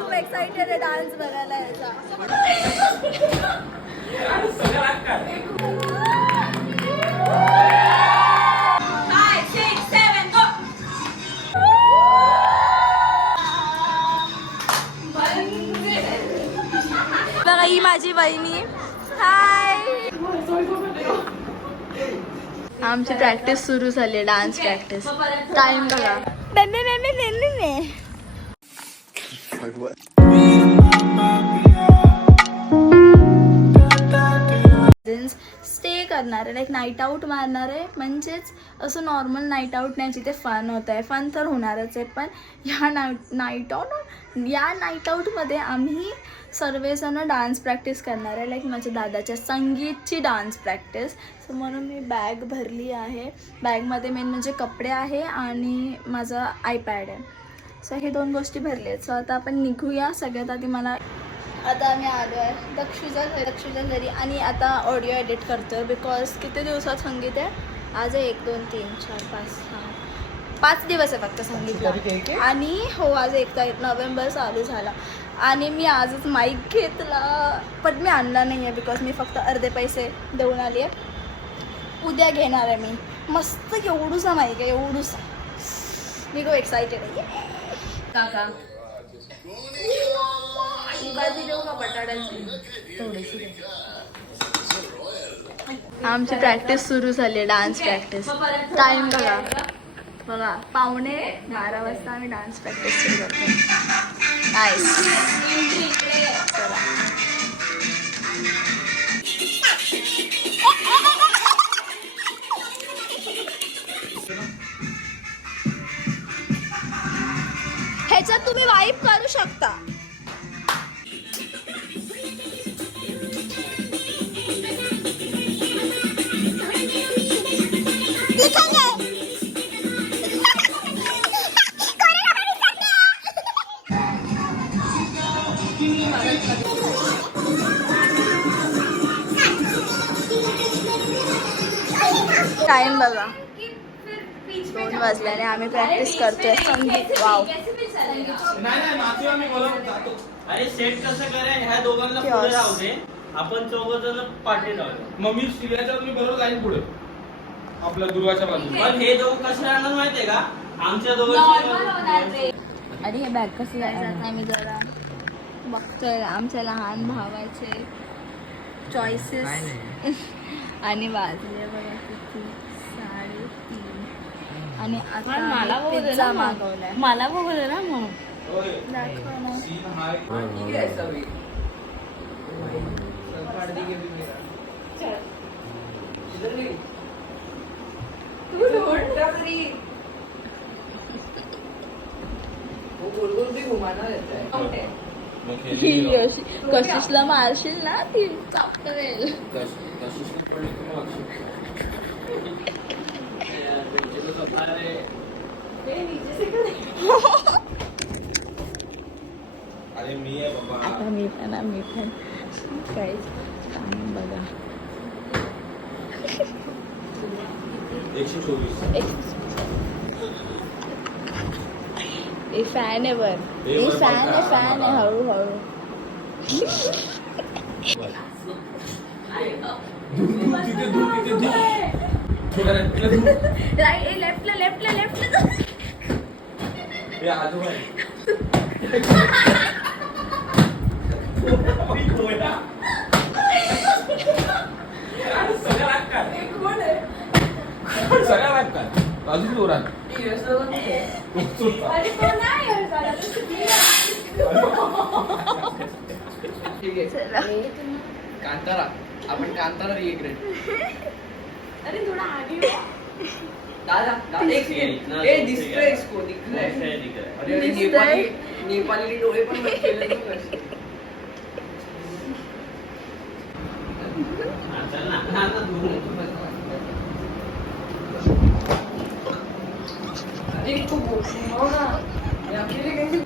खूप एक्साइटेड आहे डान्स बघायला यायचा. बघा ही माझी बहिणी. हाय. आमची प्रॅक्टिस सुरू झाली, डान्स प्रॅक्टिस. टाइम बघा. स्टे करणार आहे, लाईक नाईट आऊट मारणार आहे. म्हणजेच असं नॉर्मल नाईट आऊट नाही जिथे फन होत आहे. फन तर होणारच आहे, पण ह्या नाईट आऊटमध्ये आम्ही सर्वजण डान्स प्रॅक्टिस करणार आहे. लाईक माझ्या दादाच्या संगीतची डान्स प्रॅक्टिस. सो म्हणून मी बॅग भरली आहे. बॅगमध्ये मेन म्हणजे कपडे आहे आणि माझा आयपॅड आहे. सो हे 2 गोष्टी भरले आहेत. सो आता आपण निघूया. सगळ्यात आधी आता आम्ही आलो आहे दक्षूच्या घरी आणि आता ऑडिओ एडिट करतो आहे. बिकॉज किती दिवसात संगीत आहे? आज आहे 1 2 3 4 5 6 5 दिवस आहे फक्त संगीत. आणि हो, आज 1 नोव्हेंबर चालू झाला. आणि मी आजच माईक घेतला, पण मी आणला नाही आहे बिकॉज मी फक्त अर्धे पैसे देऊन आली आहे. उद्या घेणार आहे मी. मस्त एवढूसा माईक आहे, एवढूसा. मी खूप एक्सायटेड आहे. काका आमची प्रॅक्टिस सुरू झाली, डान्स प्रॅक्टिस. टाइम बघा 12:15 वाजता आम्ही डान्स प्रॅक्टिस सुरू करतो. नाईस. चला. ह्याच्यात तुम्ही वाईप करू शकता. टाइम बघा 2 वाजल्याने आम्ही प्रॅक्टिस करतोय संगीत. वाव. अरे सेट कसं करे, ह्या दोघांना पुढे राहू दे, आपण 4 जण पाठी राहू. मग मी शिव्याच्या मी बरोबर लाईन पुढे आपल्या दुर्गाच्या बाजूला. पण हे दोघं कसे राहणार माहितीये का? आमच्या दोघांची. आणि हे बॅग कसं जायचं आम्ही जरा बघतोय. आमच्या लहान भावाचे चॉईसेस. आणि वाजले बघा किती 3:30. आणि आता मला पिझ्झा मागवलाय. मला बघू दे ना मग. दाखव ना. कशिशला मारशील ना, ती चापटेल. अरे मी आहे बाबा. आता मी पण काय टाइम बघा 124. हे फॅन आहे वर. हे फॅन आहे हळूहळू. लेफ्टला सगळ्या लागतात अजून जोरात. कांतारा, आपण कांतारा रिग्रेट. अरे थोड़ा आगे दादा एक सेकंड. ए दिसतंय इसको, दिखतंय. अरे नेपाली डोळे पण बंद केले तू कसे. चल ना अरे तू बोल ना. अकेले कैसे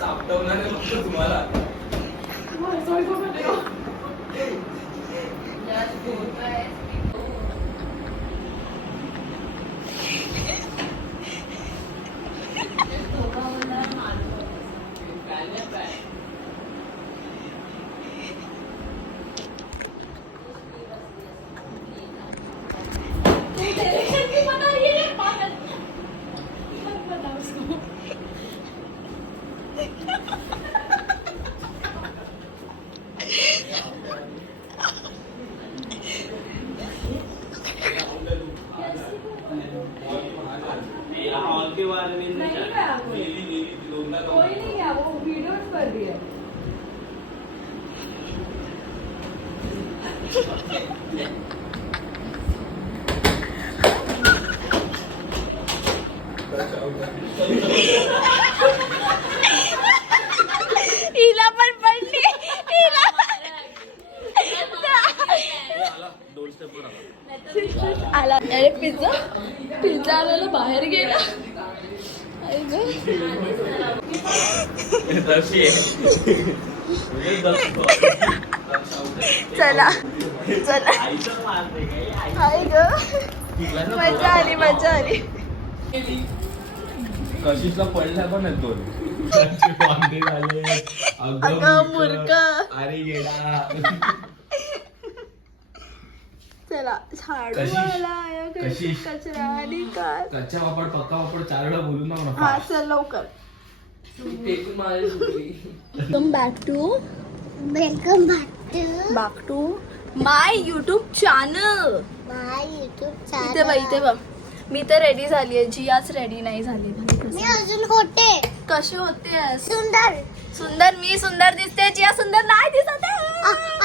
चापटवणारे लोक तुम्हाला. Just go हिला पण पडली हिला आला. अरे पिझ्झा पिझ्झा आलेला बाहेर गेला. आई गं. चला चला. आई गं मजा आली मजा आली. कशिशला पडल्या पण आहेत दोन वांदे झाले. अगं मूर्ख. अरे गेला. चला झाडू कशिश, आला कशिश. कचरा आणि काय. कच्चा पापड पक्का पापड 4 वेळा बोलून ना मला. हा चल लवकर. टेकून मारायला सुटली. Welcome back to my YouTube channel. इथे बघ इथे बघ. मी तर रेडी झाली आहे. जियाच रेडी नाही झाली. मी अजून होते कशी होते सुंदर. सुंदर. मी सुंदर दिसते जिया सुंदर नाही दिसत आहे.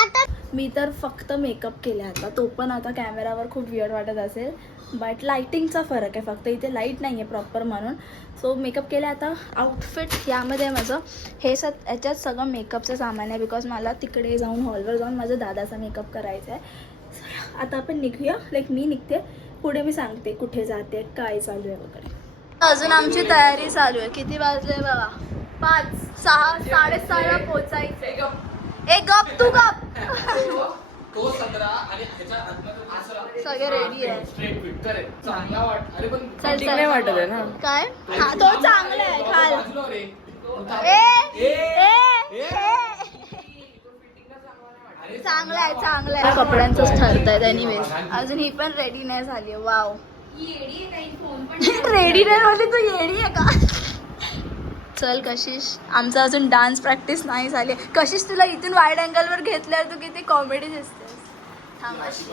आता मी तर फक्त मेकअप केला आता. तो पण आता कॅमेरावर खूप विअर्ड वाटत असेल बट लाईटिंगचा फरक आहे फक्त. इथे लाईट नाही आहे प्रॉपर म्हणून. सो मेकअप केला आता. आउटफिट यामध्ये माझं हे याच्यात सगळं मेकअपचं सामान आहे बिकॉज मला तिकडे जाऊन हॉलवर जाऊन माझ्या दादाचा मेकअप करायचा आहे. आता आपण निघूया. लाईक मी निघते पुढे मी सांगते कुठे जाते काय चालू आहे वगैरे. अजून आमची तयारी चालू आहे. किती वाजले बघा 5, 6, 6:30ला पोचायचं. ए गप तू गप. तो 17 आणि ह्याच्या आतमध्ये असं सगळे रेडी आहे. स्ट्रेट फिट करेल. चांगला वाट. अरे पण चल, ठीक नाही वाटत आहे ना. काय हा तो चांगला आहे खाल. बाजूला रे. ए ए चांगला आहे चांगला आहे. कपड्यांचंच ठरतंय एनिवेज. अजून ही पण रेडी नाही झाली. वाव रेडी नाही झाली तू येडी आहे का. चल कशिश आमचा अजून डान्स प्रॅक्टिस नाही झाली. कशिश तुला इथून वाईड अँगलवर घेतल्यावर तू किती कॉमेडी दिसतेस. थांबाशी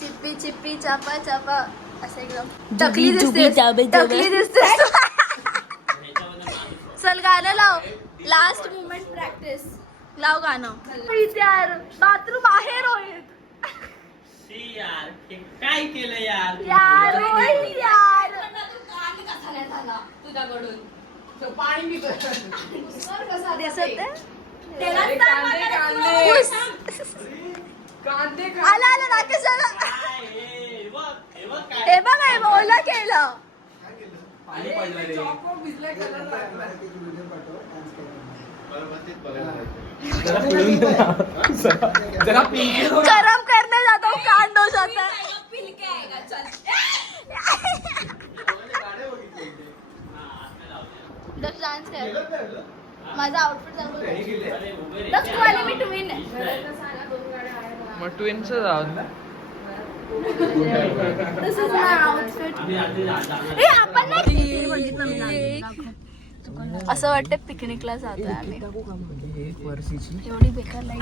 चिप्पी चिप्पी चापा चापा असं एकदम टकली दिसतेस. टकली दिसतेस. चल गाणं लाव. लास्ट मुमेंट प्रॅक्टिस लाव गाणं. यार बाथरूम आहे रोहित. यार हे काय केलं यार. यार रोहित यार. पाणी पितोय. दिसत आहे? कांदे आला आला राकेश आला. हे बघ हे ओला केलं. पाणी पडलं रे. जरा पिंकी गरम करने जाता हूँ कांड हो जाता है. दक्ष डान्स कर. माझा आउटफिट चांगला. दक्ष तू आली मी ट्विन आहे. मग ट्विनचं जाऊ. This is my outfit. ए आपण नाही बघितलं मी. असं वाटतं पिकनिकला जातोय आम्ही. एवढी बेकार लाईट.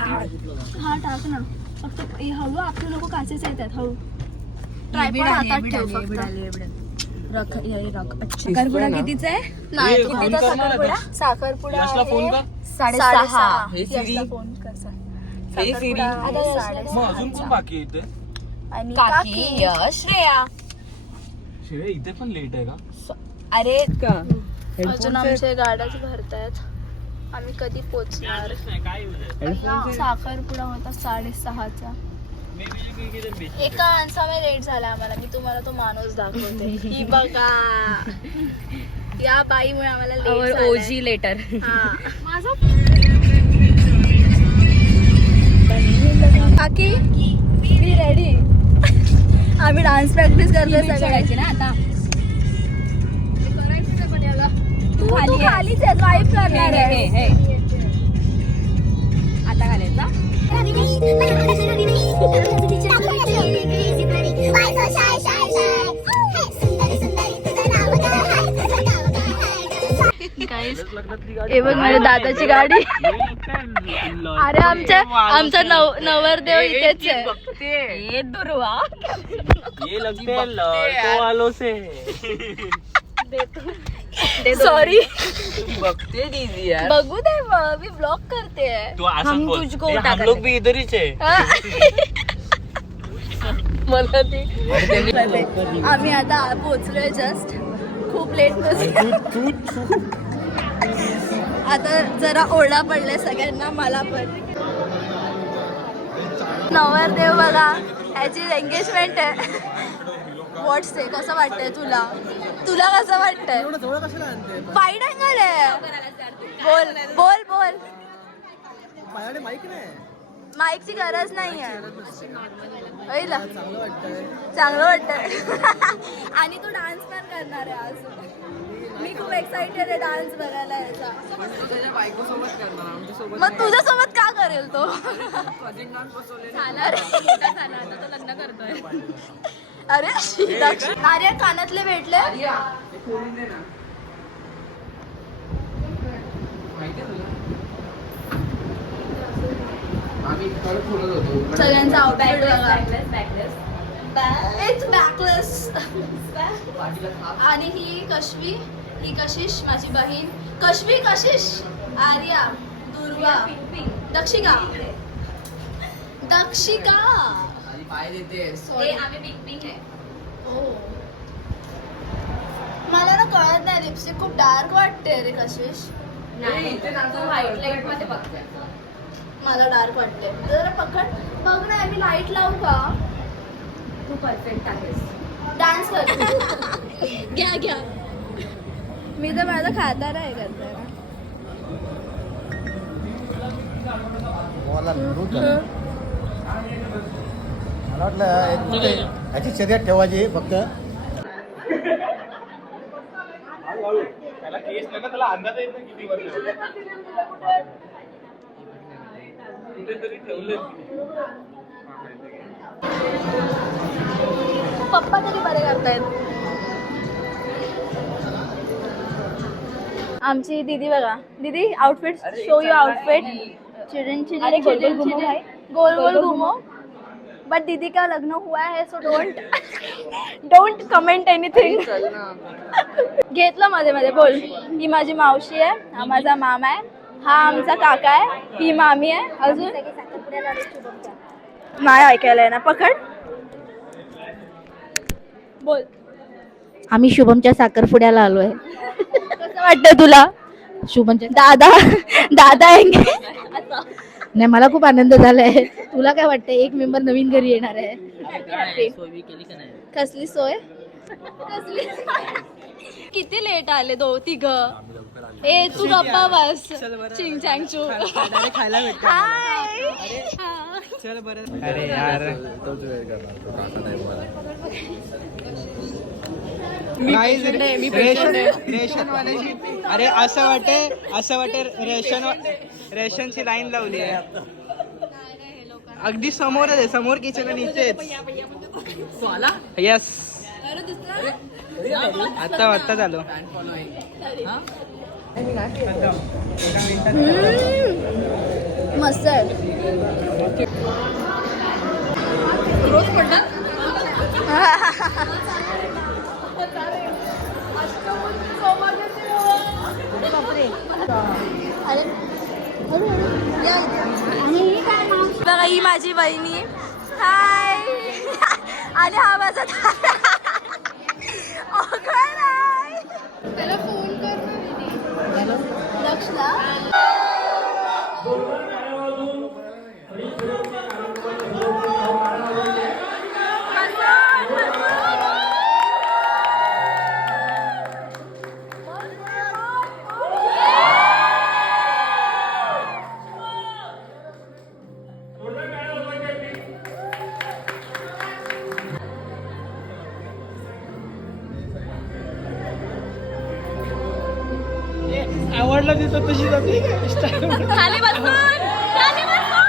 हा टाक ना फक्त हळू. आपले लोक काचेच येतात हळू. ट्रायपॉड हातात ठेव फक्त. साखरपुडा कितीचा आहे? नाही ए, तू फोन कितीचा कर ना साखरपुडा? साखरपुडा यशला फोन कर. आहे 6:30. हे सिरी. यशला फोन कर सर. हे सिरी. साखरपुडा आहे मग अजून कोण 6:30. बाकी आहे इथे. आणि काकी काकी यश श्रेया. शिवाय इथे पण लेट आहे का. अरे अजून आमचे गाड्याच भरतायत. आम्ही कधी पोचणार. साखरपुडा होता 6:30चा. एका माणसामुळे लेट झाला आम्हाला. मी तुम्हाला तो माणूस दाखवते. ही बघा या बाईमुळे आम्हाला लेट ओजी लेटर. माझा काकी मी रेडी. आम्ही डान्स प्रॅक्टिस करतोय सगळ्याची ना आता. तू खालीच आहे. वाईफ करणार आहे. आता घालायचा. हे बघ माझ्या दादाची गाडी. अरे आमचा नवरदेव इथेच आहे. ये दुर्वा. ये लगते हैं लड़कों वालों से. सॉरी बघते दीदी यार. बघू दे मग मी ब्लॉग करते. तू असं बोल. तुझको हम उठा लोग भी इधर ही है. मला ती. आम्ही आता पोहोचलोय जस्ट, खूप लेट आता जरा ओरडा पडलाय सगळ्यांना, मला पण. नवरदेव बघा, ह्याची एंगेजमेंट आहे. व्हॉट्स ते कसं वाटतंय तुला? तुला कसं वाटतंय? वाईड अँगल आहे. बोल बोल बोल. माईकची गरज नाही आहे. चांगलं वाटतंय. आणि तो डान्स पण करणार आहे आज. मी खूप एक्साइटेड आहे डान्स बघायला यायचा. मग तुझ्यासोबत का करेल तो? लग्न करतोय. अरे अरे कानातले भेटले. सगळ्यांचा आउटफिट बघा. It's backless. आणि ही कश्वी, ही कशिश माझी बहीण. कश्वी, कशिश, आर्या, दुर्वा, दक्षिका. दक्षिका मला ना कळत नाही, लिपस्टिक खूप डार्क वाटते रे कशिश. मला डार्क वाटते जरा. पकड बघ ना, मी लाईट लावू का? तू परफेक्ट आहेस. डान्स कर. घ्या घ्या. मी तर माझा खाताना आहे करते ना. मला वाटलं याची शर्यत ठेवायची फक्त. त्याला केस नाही ना, त्याला अंदाज येत नाही किती वर्ष कुठेतरी ठेवलं. पप्पा तरी बरे करतायत. आमची दीदी बघा. दीदी आउटफिट, शो यू आउटफिट. चिड़न चिड़न. अरे गोल गोल घुमो भाई, गोल गोल घुमो. बट दीदी का लग्न हुआ है, सो डोंट कमेंट एनिथिंग. घेतलं मध्ये मध्ये. बोल. ही माझी मावशी आहे, हा माझा मामा आहे, हा आमचा काका आहे, ही मामी आहे. अजून नाही ऐकायला आहे ना. पकड. बोल. आम्ही शुभमच्या साखरपुड्याला आलोय. कसं वाटतं तुला? शुभमच्या दादा दादा आहे. नाही, मला खूप आनंद झालाय. तुला काय वाटतंय? एक मेंबर नवीन घरी येणार आहे. कसली सोय? कसली? किती लेट आले दो तिघ. ए तू गप्पा बस. चिंग चांग चू. अरे यार रेशन वाल्याची. अरे असं वाटे रेशनची लाईन लावली आहे. अगदी समोरच आहे, समोर किचन आणि इथेच. यस, आता झालो. मस्त आहे. बघा ही माझी बहिणी. हाय. आणि हा माझा त्याला फोन कर लक्षला. आवडला दिसत तशी जाते. खाली बसून. खाली बसून.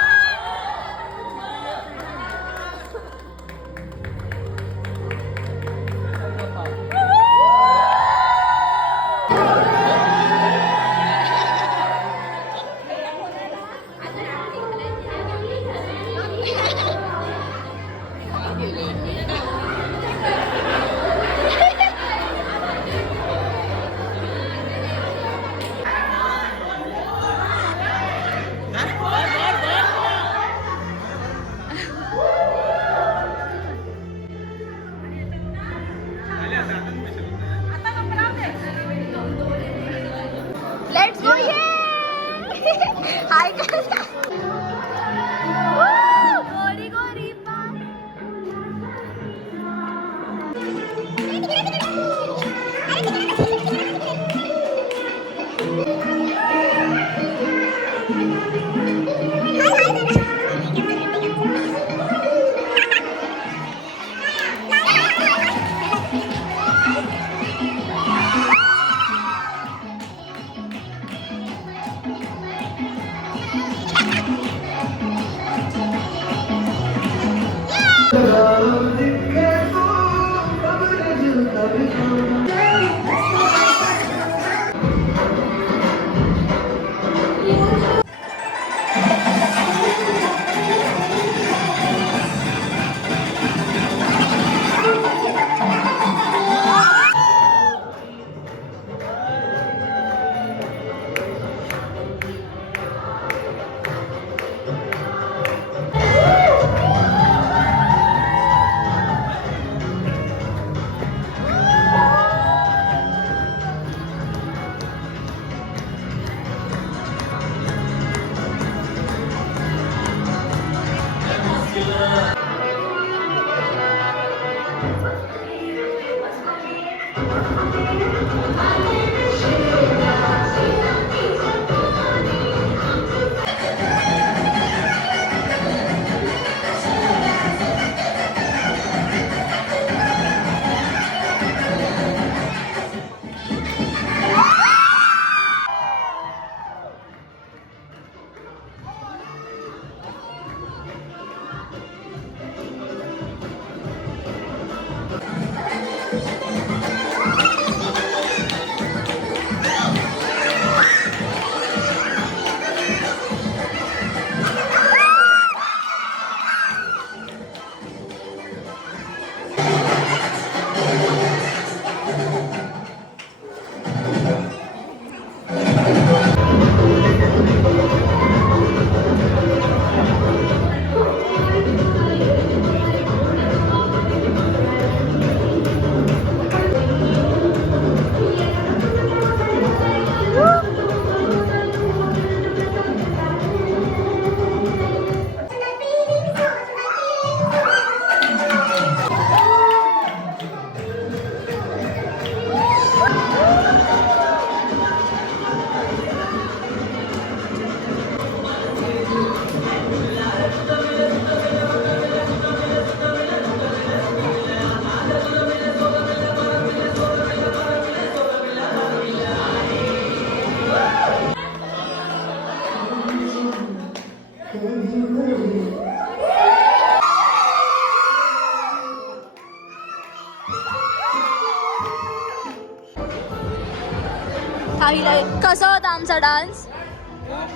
कसा होता आमचा डान्स?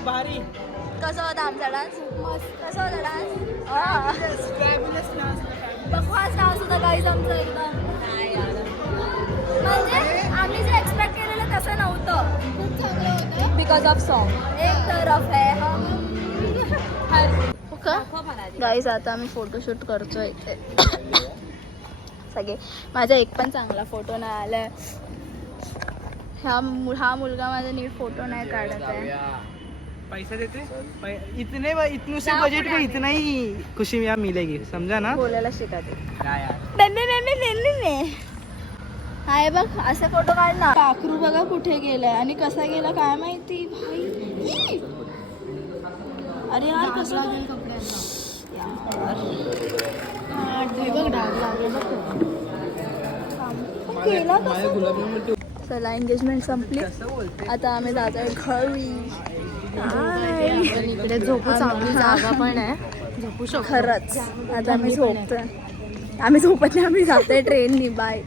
भारी. कसा होता आमचा डान्स? कसा होता डान्स? बकवास डान्स होता काहीच आमचा एकदम. म्हणजे आम्ही जे एक्सपेक्ट केलेलं तसं नव्हतं. खूप चांगलं होतं बिकॉज ऑफ सॉन्ग. एक तरफ है हम. गाईज आता आम्ही फोटोशूट करतोय इथे. सगळे माझा एक पण चांगला फोटो नाही आलाय. हा मुलगा माझा नीट फोटो नाही काढत आहे. पैसा देते इतने से बजट में इतना ही खुशी यहाँ मिलेगी, समझा ना. बोलायला शिकाते. हाय बघ असे फोटो काढ ना. पाखरू बघा कुठे गेलाय आणि कसा गेला काय माहिती भाई. अरे यार कसं केला कसं. चला एंगेजमेंट संपली आता आम्ही जातोय घरी. इकडे झोपू चांगली जागा पण आहे. झोपू शकतो खरंच आता आम्ही झोपतोय. आम्ही झोपत नाही आम्ही जातोय ट्रेननी. बाय.